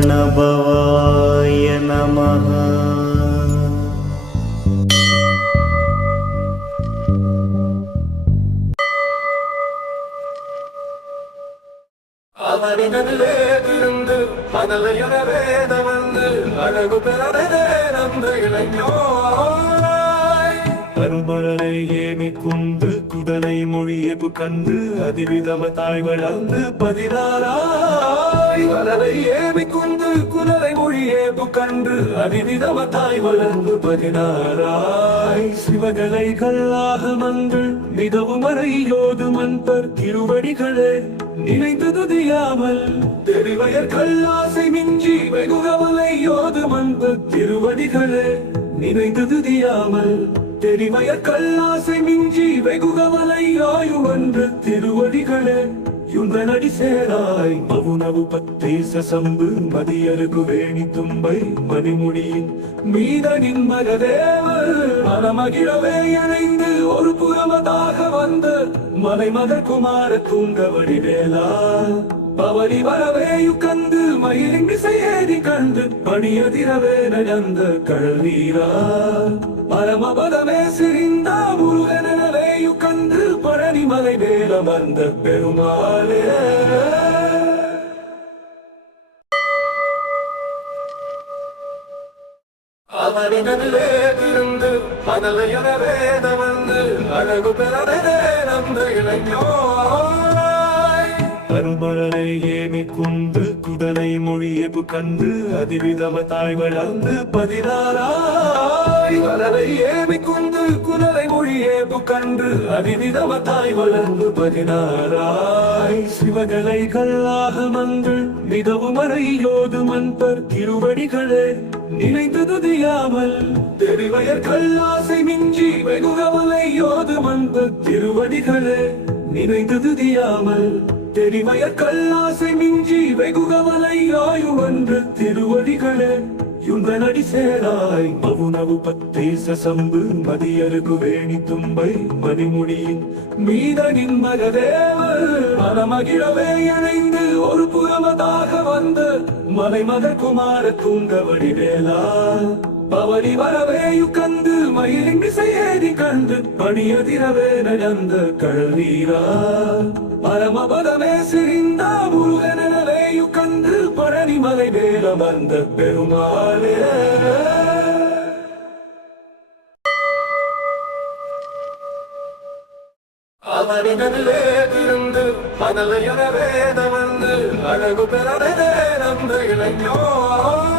प्रणभवाय नमः। அவனிடத்திலே திருந்து மனதையன வேதமந்து அழகு பெறவே நன்று இளைஞாய் அருமழலை ஏமி குந்து குடலை மொழியபு கந்து அதிவிதம தாய் வளர்ந்து 16 வளரை ஏமி குந்து குடலை மொழியேபு கண்டு அதிவிதம தாய் வளர்ந்து 16 சிவகலை கல்லாக மங்கள் மிகவும் அறையோது மன்பர் திருவடிகளே நினைந்து துதியாமல் தெரிவயர் கல்லாசை மிஞ்சி வெகுகவலை யோது மன்பு திருவடிகளே நினைந்து துதியாமல் தெரிவயர் கல்லாசை மிஞ்சி வெகுகவலை ஆயுவன்று திருவடிகளே யுந்தனடி சேராய் மவுனவு பத்தேச சம்பு மதியருகு வேணி தும்பை மணிமுடியின் மீதனின் மகதேவர் மனமகிழவே இணைந்து ஒரு புறமதாக வந்து மலைமத குமார தூங்கவடி வேலா பவனி வரவே யுக்கந்து மயிலின் விசையேறி கண்டு பணியதிரவே நடந்த கடல் நீரா பரமபதமே சிரிந்த முருகனவே யுக்கந்து பழனி மலை வேலமர்ந்த பெருமாளே அவனிடத்திலே திருந்து மனதையன வேதமந்து அழகு பெறவே நன்று இளைஞாய் அருமழலை ஏமி குந்து குடலை மொழியபு கந்து அதிவிதம தாய் வளர்ந்து 16 வளரை ஏமி குந்து குடலை மொழியேபு கண்டு அதிவிதம தாய் வளர்ந்து 16 சிவகலை கல்லாக மங்கள் மிகவும் அறையோது மன்பர் திருவடிகளே நினைந்து துதியாமல் தெரிவயர் கல்லாசை மிஞ்சி வெகுகவலை யோது மன்பு திருவடிகளே நினைந்து துதியாமல் தெரிவயர் கல்லாசை மிஞ்சி வெகுகவலை ஆயுவன்று திருவடிகளே யுந்தனடி சேராய் மவுனவு பத்தேச சம்பு மதியருகு வேணி தும்பை மணிமுடியின் மீதனின் மகதேவர் மனமகிழவே இணைந்து ஒரு புறமதாக வந்து மலைமத குமார தூங்கவடி வேலா பவனி வரவே யுக்கந்து மயிலின் விசையேறி கண்டு பணியதிரவே நடந்த கடல் நீரா பரமபதமே சிரிந்த முருகனவே யுக்கந்து பழனி மலை வேலமர்ந்த பெருமாளே அவனிடத்திலே திருந்து மனதையன வேதமந்து அழகு பெறவே நன்று இளைஞாய்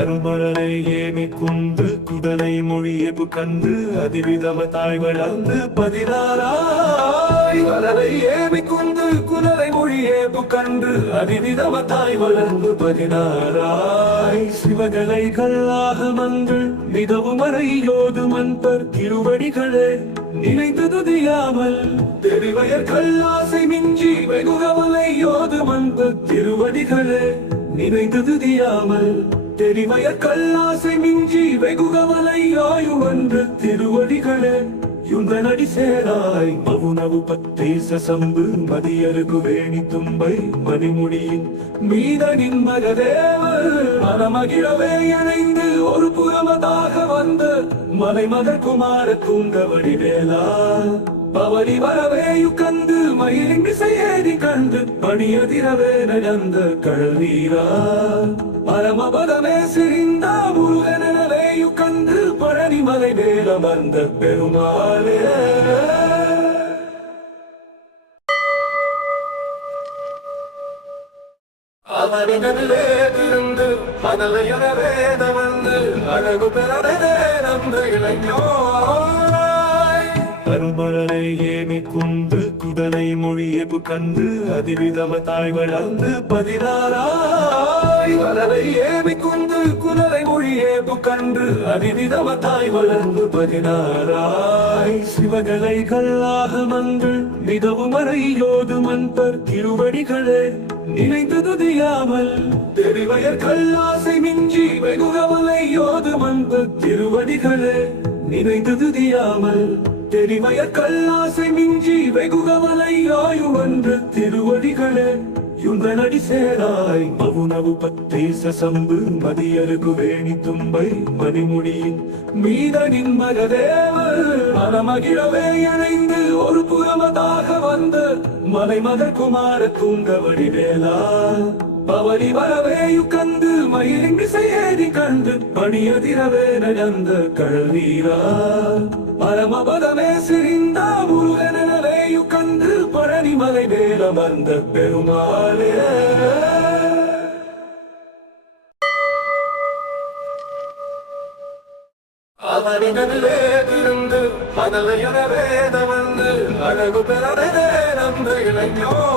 அருமழலை ஏமி குந்து குடலை மொழியபு கந்து அதிவிதம தாய் வளர்ந்து 16 வளரை ஏமி குந்து குடலை மொழியேபு கண்டு அதிவிதம தாய் வளர்ந்து 16 சிவகலை கல்லாக மங்கள் மிகவும் அறையோது மன்பர் திருவடிகளே நினைந்து துதியாமல் தெரிவயர் கல்லாசை மிஞ்சி வெகுகவலை யோது மன்பு திருவடிகளே நினைந்து துதியாமல் தெரிவயர் கல்லாசை மிஞ்சி வெகுகவலை ஆயுவன்று திருவடிகளே யுந்தனடி சேராய் மவுனவு பத்தேச சம்பு மதியருகு வேணி தும்பை மணிமுடியின் மீதனின் மகதேவர் மனமகிழவே இணைந்து ஒரு புறமதாக வந்து மலைமத குமார தூங்கவடி வேலா பவனி வரவே யுக்கந்து மயிலின் விசையேறி கண்டு பணியதிரவே நடந்த கடல் நீரா பரமபதமே சிரிந்த முருகனவே யுக்கந்து பழனி மலை வேலமர்ந்த பெருமாளே அவனிடத்திலே திருந்து மனதையன வேதமந்து அழகு பெறவே நன்று இளைஞாய் அருமழலை ஏமி குந்து குடலை மொழியபு கந்து அதிவிதம தாய் வளர்ந்து 16 வளரை ஏமி குந்து குடலை மொழியேபு கண்டு அதிவிதம தாய் வளர்ந்து 16 சிவகலை கல்லாக மங்கள் மிகவும் அறையோது மன்பர் திருவடிகளே நினைந்து துதியாமல் தெரிவயர் கல்லாசை மிஞ்சி வெகுகவலை யோது மன்பு திருவடிகளே நினைந்து துதியாமல் தெரிவயர் கல்லாசை மிஞ்சி வெகுகவலை ஆயுவன்று திருவடிகளே யுந்தனடி சேராய் மவுனவு பத்தேச சம்பு மதியருகு வேணி தும்பை மணிமுடியின் மீதனின் மகதேவர் மனமகிழவே இணைந்து ஒரு புறமதாக வந்த மலைமத குமார தூங்கவடி வேலா பவனி வரவேயு கந்து மயிலின் விசையேறி கண்டு பணியதிரவே நடந்த கடல் வீரா பரமபதமே சிரிந்தா முருகனவேயு கந்து பழனி மலை வேலமர்ந்த பெருமாளே அவனிடனிலே திருந்து மதலையன வேதமந்து அழகு பெறவே நம்ப இளைஞர்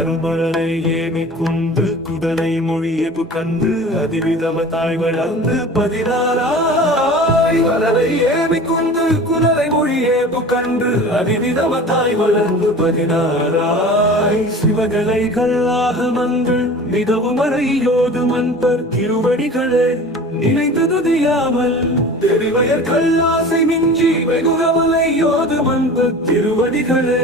அருமழலை ஏமி குந்து குதலை மொழியபு கந்து அதிவிதம தாய் வளர்ந்து 16 வளரை ஏமி குந்து குதலை மொழியேபு கண்டு அதிவிதம தாய் வளர்ந்து 16 சிவகலை கல்லாகமங்கள் மிதவு மறையோது மன்பர் திருவடிகளே நினைந்து துதியாமல் தெரிவயர் கல்லாசை மிஞ்சி வெகுகவலை யோது மன்பர் திருவடிகளே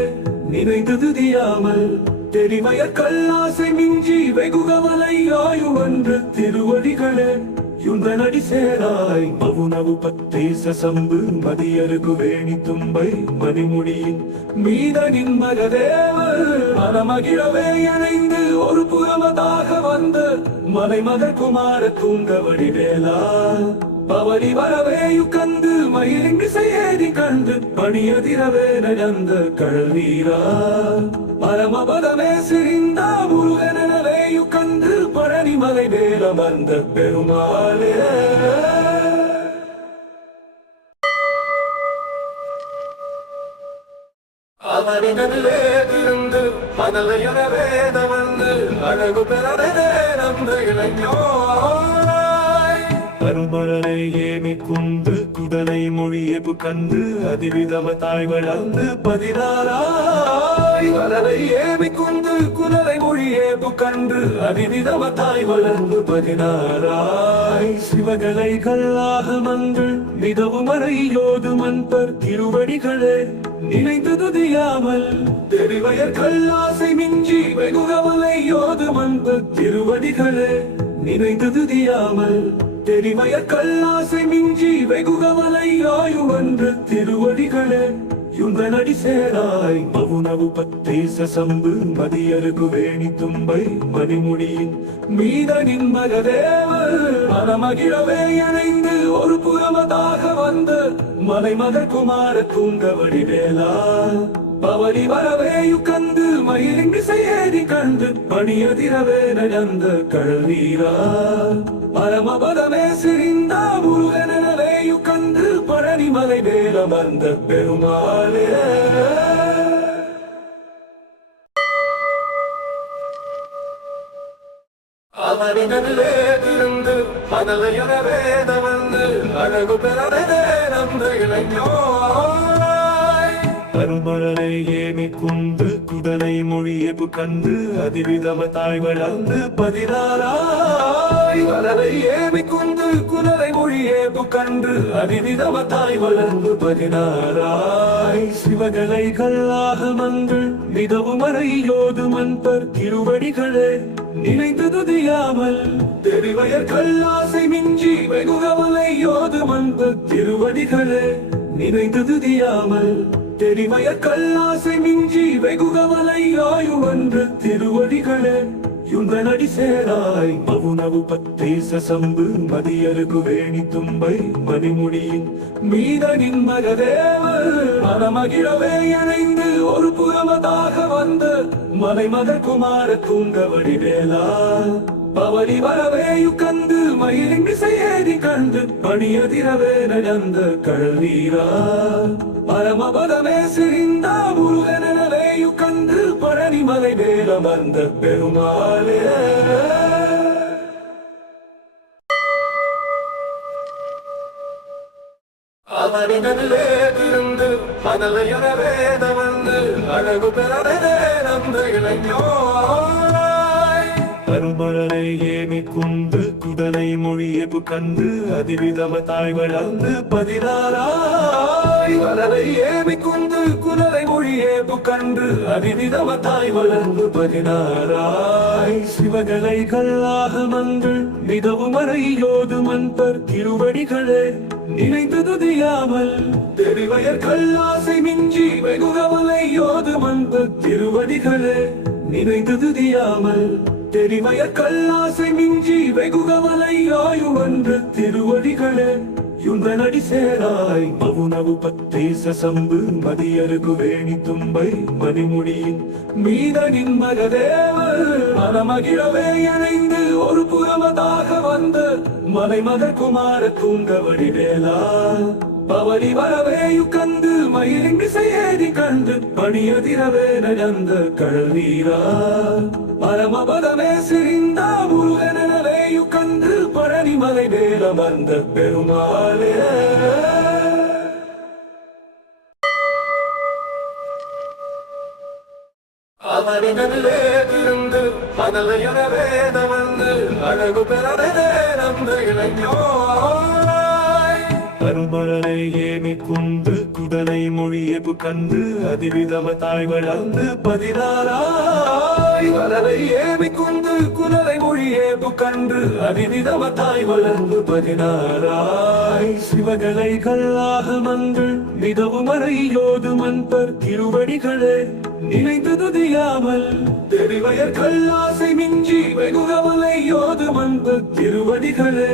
நினைந்து துதியாமல் தெரிவய கல்லாசை மிஞ்சி வெகுகவலை ஆயுவன்று திருவடிகளே யுந்தனடி சேராய் மவுனவு பத்தேச சம்பு மதியருகு வேணி தும்பை மணிமுடியின் மீதனின் மகதேவர் மனமகிழவே இணைந்து ஒரு புறமதாக வந்த மலைமத குமார தூங்கவடி வேலா பவனி வரவேயு கந்து மயிலின் விசையேறி கண்டு பணியதிரவே நடந்த கடல் வீரா பரமபதமே சிரிந்தா முருகனவேயு கந்து பழனி மலை வேலமர்ந்த பெருமாளே அவனிடனிலே திருந்து மதலையன வேதமந்து அழகு பெறவே நம்ப இளைஞர் அருமழலை ஏமி குந்து குதலை மொழியபு கந்து அதிவிதம தாய் வளர்ந்து 16 வளரை ஏமி குந்து குதலை மொழியேபு கண்டு அதிவிதம தாய் வளர்ந்து 16 சிவகலை கல்லாகமங்கள் மிதவு மறையோது மன்பர் திருவடிகளே நினைந்து துதியாமல் தெரிவயர் கல்லாசை மிஞ்சி வெகுகவலை யோது மன்பர் திருவடிகளே நினைந்து துதியாமல் தெரிவய கல்லாசை மிஞ்சி வெகுகவலை ஆயுவன்று திருவடிகளே யுந்தனடி சேராய் மவுனவு பத்தேச சம்பு மதியருகு வேணி தும்பை மணிமுடியின் மீதனின் மகதேவர் மனமகிழவே இணைந்து ஒரு புறமதாக வந்த மலைமத குமார தூங்கவடி வேலா பவனி வரவேயு கந்து மயிலின் விசையேறி கண்டு பணியதிரவே நடந்த கடல் வீரா பரமபதமே சிரிந்தா முருகனவேயு கந்து பழனி மலை வேலமர்ந்த பெருமாளே அவனிடனிலே திருந்து மதலையன வேதமந்து அழகு பெறவே நம்ப இளைஞர் அருமழலை ஏமி குந்து குதலை மொழியபு கந்து அதிவிதம தாய் வளர்ந்து 16 வளரை ஏமி குந்து குதலை மொழியேபு கண்டு அதிவிதம தாய் வளர்ந்து 16 சிவகலை கல்லாகமங்கள் மிதவு மறையோது மன்பர் திருவடிகளே நினைந்து துதியாமல் தெரிவயர் கல்லாசை மிஞ்சி வெகுகவலை யோது மன்பர் திருவடிகளே நினைந்து துதியாமல் தெரிவய கல்லாசை மிஞ்சி வெகுகவலை ஆயுவன்று திருவடிகளே யுந்தனடி சேராய் மவுனவு பத்தேச சம்பு மதியருகு வேணி தும்பை மணிமுடியின் மீதனின் மகதேவர் மனமகிழவே இணைந்து ஒரு புறமதாக வந்த மலைமத குமார தூங்கவடி வேலா பவனி வரவேயு கந்து மயிலின் விசையேறி கண்டு பணியதிரவே நடந்த கடல் வீரா பரமபதமே சிரிந்தா முருகனவேயு கந்து பழனி மலை வேலமர்ந்த பெருமாளே அவனிடனிலே திருந்து மதலையன வேதமந்து அழகு பெறவே நம்ப இளைஞர் அருமழலை ஏமி குந்து குதலை மொழியபு கந்து அதிவிதம தாய் வளர்ந்து 16 வளரை ஏமி குந்து குலரை மொழியே புக்கன்று அதிவிதமத்தாய் வளர்ந்து 16 சிவகலைகள் ஆகமங்கள் மிகவும் அறையோது மன்பர் திருவடிகளே நினைந்து துதியாமல் தெரிவயர் கல்லாசை மிஞ்சி வெகுகவலை யோது மன்பர் திருவடிகளே நினைந்து துதியாமல் தெரிவயர் கல்லாசை மிஞ்சி வெகுகவலை ஆயுவன்று திருவடிகளே யுந்தனடி சேராய் மவுனவு பத்தேச சம்பு மதியருகு வேணி தும்பை மணிமுடியின் மீதனின் மகதேவர் மனமகிழவே இணைந்து ஒரு புறமதாக வந்த மலைமதர் குமார தூங்கவடி வேலா பவனி வரவே யுக்கந்து மயிலிங்கு செய்தி கண்டு பணியதிரவே நடந்த கடல் நீரா பரமபதமே சிரிந்தா முருகனவே யுக்கந்து பழனி மலை மேல வந்த பெருமாளே அவனிடனிலே திருந்து மதலையன வேத வந்து அழகு பெறவே நந்த இளைஞோ கருமழலை ஏமி குந்து குடலை மொழியபு கண்டு அதிவிதமத்தாய் வளர்ந்து 16 வளரை ஏமி குந்து குடலை மொழியேபு கண்டு அதிவிதமத்தாய் வளர்ந்து 16 சிவகலைகள் ஆகமங்கள் மிகவும் அறையோது மன்பர் திருவடிகளே நினைந்து துதியாமல் தெரிவயர் கல்லாசை மிஞ்சி வெகுகவலை யோது மன்பர் திருவடிகளே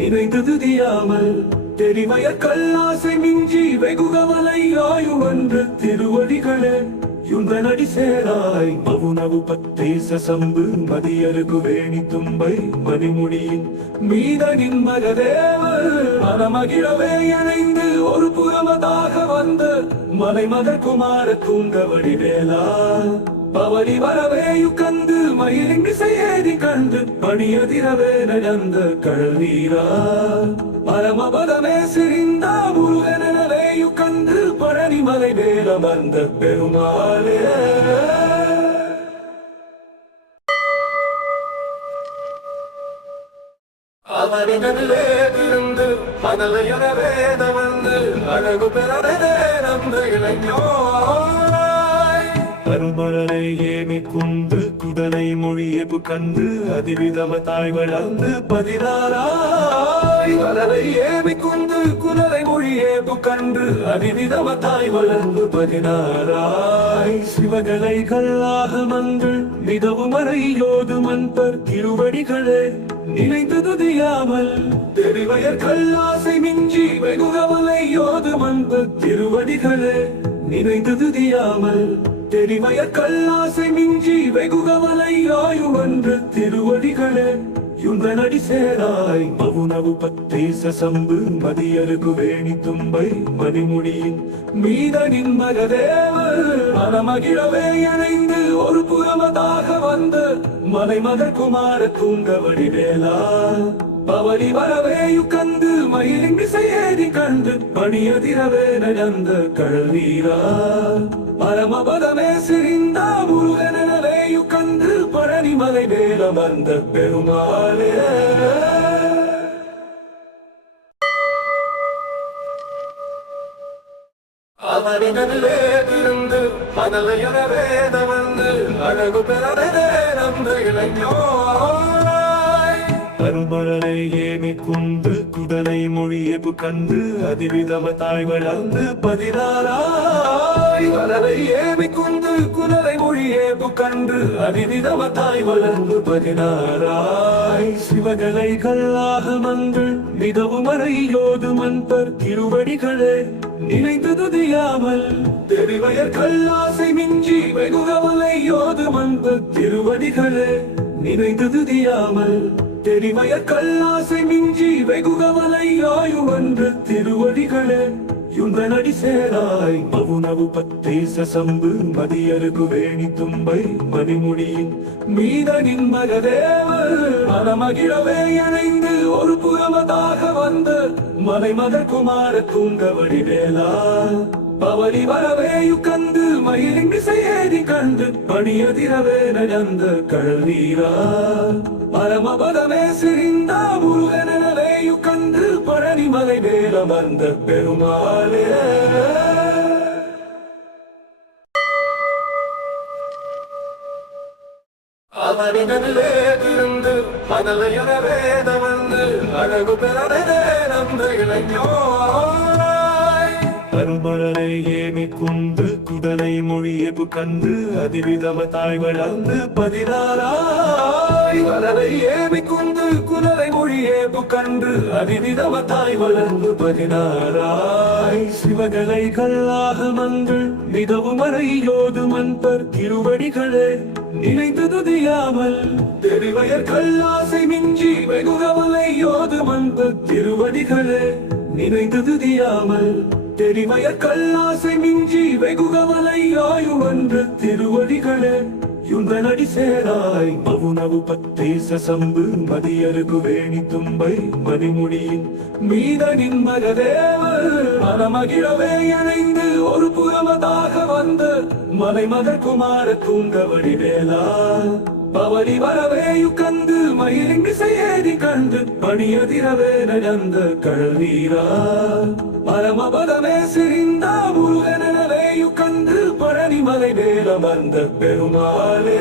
நினைந்து துதியாமல் தெரிவயர் கல்லாசை மிஞ்சி வெகுகவலை ஆயுவன்று திருவடிகளே யுந்தனடி சேராய் மவுனவு பத்தேச சம்பு மதியருகு வேணி தும்பை மணிமுடியின் மீதனின் மகதேவர் மனமகிழவே இணைந்து ஒரு புறமதாக வந்த மலைமதர் குமார தூங்கவடி வேலா பவனி வரவே யுக்கந்து மயிலிங்கு செய்தி கண்டு பணியதிரவே நடந்த கடல் நீரா பரமபதமே சிரிந்தா முருகனவே யுக்கந்து பழனி மலை மேல வந்த பெருமாளே அவனிடனிலே திருந்து மதலையன வேத வந்து அழகு பெறவே நந்த இளைஞோ கருமழலை ஏமி குந்து குடலை மொழியபு கண்டு அதிவிதமத்தாய் வளர்ந்து 16 வளரை ஏமி குந்து குடலை மொழியேபு கண்டு அதிவிதமத்தாய் வளர்ந்து 16 சிவகலைகள் ஆகமங்கள் மிகவும் அறையோது மன்பர் திருவடிகளே நினைந்து துதியாமல் தெரிவயர் கல்லாசை மிஞ்சி வெகுகவலை யோது மன்பர் திருவடிகளே நினைந்து துதியாமல் தெரிவயர் கல்லாசை மிஞ்சி வெகுகவலை ஆயுவன்று திருவடிகளே யுந்தனடி சேராய் மவுனவு பத்தேச சம்பு மதியருகு வேணி தும்பை மணிமுடியின் மீதனின் மகதேவர் மனமகிழவே இணைந்து ஒரு புறமதாக வந்த மலைமதர் குமார தூங்கவடி வேலா பவனி வரவே யுக்கந்து மயிலிங்கு செய்தி கண்டு பணியதிரவே நடந்த கடல் நீரா பரமபதமே சிரிந்தா முருகனவே யுக்கந்து பழனி மலை மேல வந்த பெருமாளே அவனிடனிலே திருந்து மதலையன வேத வந்து அழகு பெறவே நந்த இளைஞோ கருமழலை ஏமி குந்து குடலை மொழியபு கண்டு அதிவிதமத்தாய் வளர்ந்து 16 வளரை ஏமி குந்து குலரை மொழியேபு கண்டு அதிவிதமத்தாய் வளர்ந்து 16 சிவகலைகள் ஆகமங்கள் மிகவும் அறையோது மன்பர் திருவடிகளே நினைந்து துதியாமல் தெரிவயர் கல்லாசை மிஞ்சி வெகுகவலை யோது மன்பர் திருவடிகளே நினைந்து துதியாமல் தெரிவயர் கல்லாசை மிஞ்சி வெகுகவலை ஆயுவன்று திருவடிகளே யுந்தனடி சேராய் மவுனவு பத்தேச சம்பு மதியருகு வேணி தும்பை மணிமுடியின் மீதனின் மகதேவர் மனமகிழவே இணைந்து ஒரு புறமதாக வந்த மலைமதர் குமார தூங்கவடி வேலா பவனி வரவே யுக்கந்து மயிலிங்கு செய்தி கண்டு பணியதிரவே நடந்த கடல் நீரா பரமபதமே சிரிந்தா முருகனவே யுக்கந்து பழனி மலை மேல வந்த பெருமாளே மனிதனிலே இருந்து மனதையன வேதவந்து அழகு பெறவே நந்த இளைஞாய் அருமழலை ஏமி குந்து குடலை மொழியபு கண்டு அதிவிதம தாய் வளர்ந்து 16 மலரை ஏமி குந்து குடலை மொழியேபு கண்டு அதிவிதம தாய் வளர்ந்து 16 சிவகலை கல்லாக மங்கள் மிகவும் அறையோது மன்பர் திருவடிகளே நினைத்து துதியாமல் தெரிவயர் கல்லாசை மிஞ்சி வெகுகவலை யோது மன்பர் திருவடிகளே நினைத்து துதியாமல் தெரிவயர் கல்லாசை மிஞ்சி வெகுகவலை ஆயுவன்று திருவடிகளே யுந்தனடி சேராய் மவுனவு பத்தேச சம்பு மதியருகு வேணி தும்பை மணிமுடியின் மீதனின் மகதேவர் மனமகிழவே இணைந்து ஒரு புறமதாக வந்த மலைமகர் குமார தூங்கவடி வேளா பவனி வரவே யுக்கந்து மயிலிங்கு செய்தி கண்டு பணியதிரவே நடந்த கடல் வீரா பரமபதமே சிரிந்த முருகனவே யுக்கந்து பழனி மலை வேல வந்த பெருமாளே